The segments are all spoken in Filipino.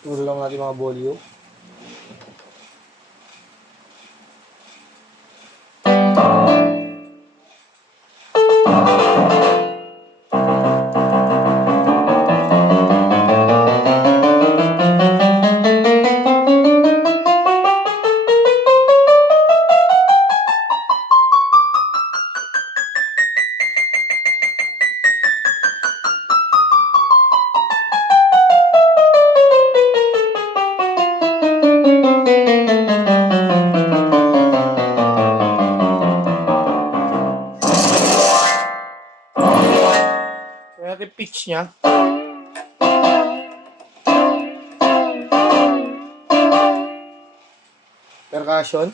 Turo lang natin mga volume. Kaya natin pitch niya. Percussion.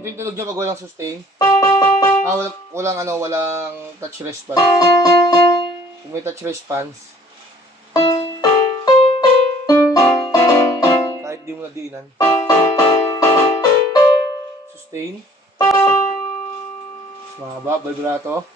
Ito yung tunog niya pag walang sustain. Walang touch response. Kung may touch response, kahit di mo na diinan. Sustain. Mahaba, vibrato.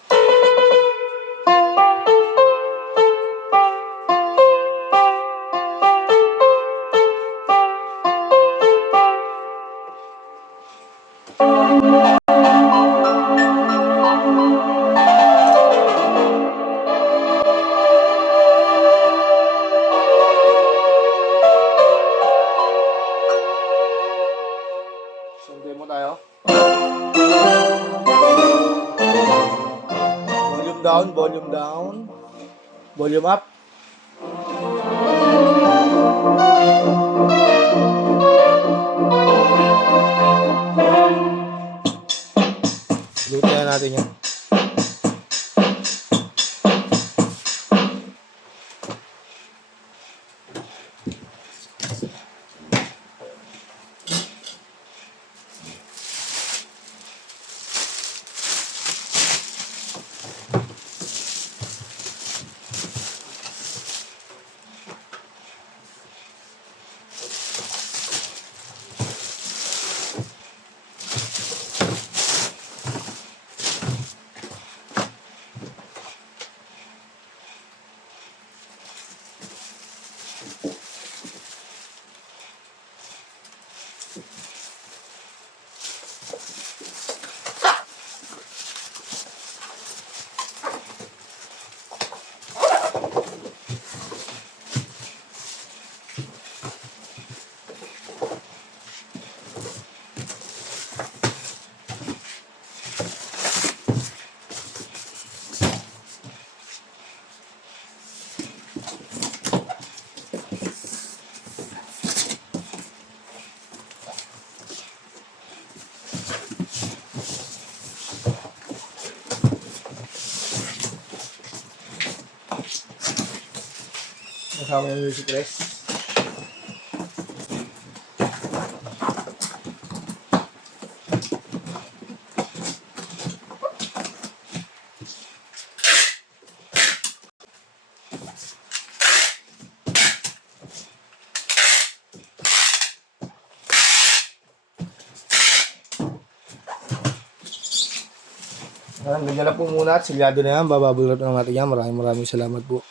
So, demo tayo. Volume down, volume down. Volume up. Luto na natin yan. Kasama yung music rest. Ganyan na po muna at silyado na yan. Bababulot na natin yan. Maraming salamat po.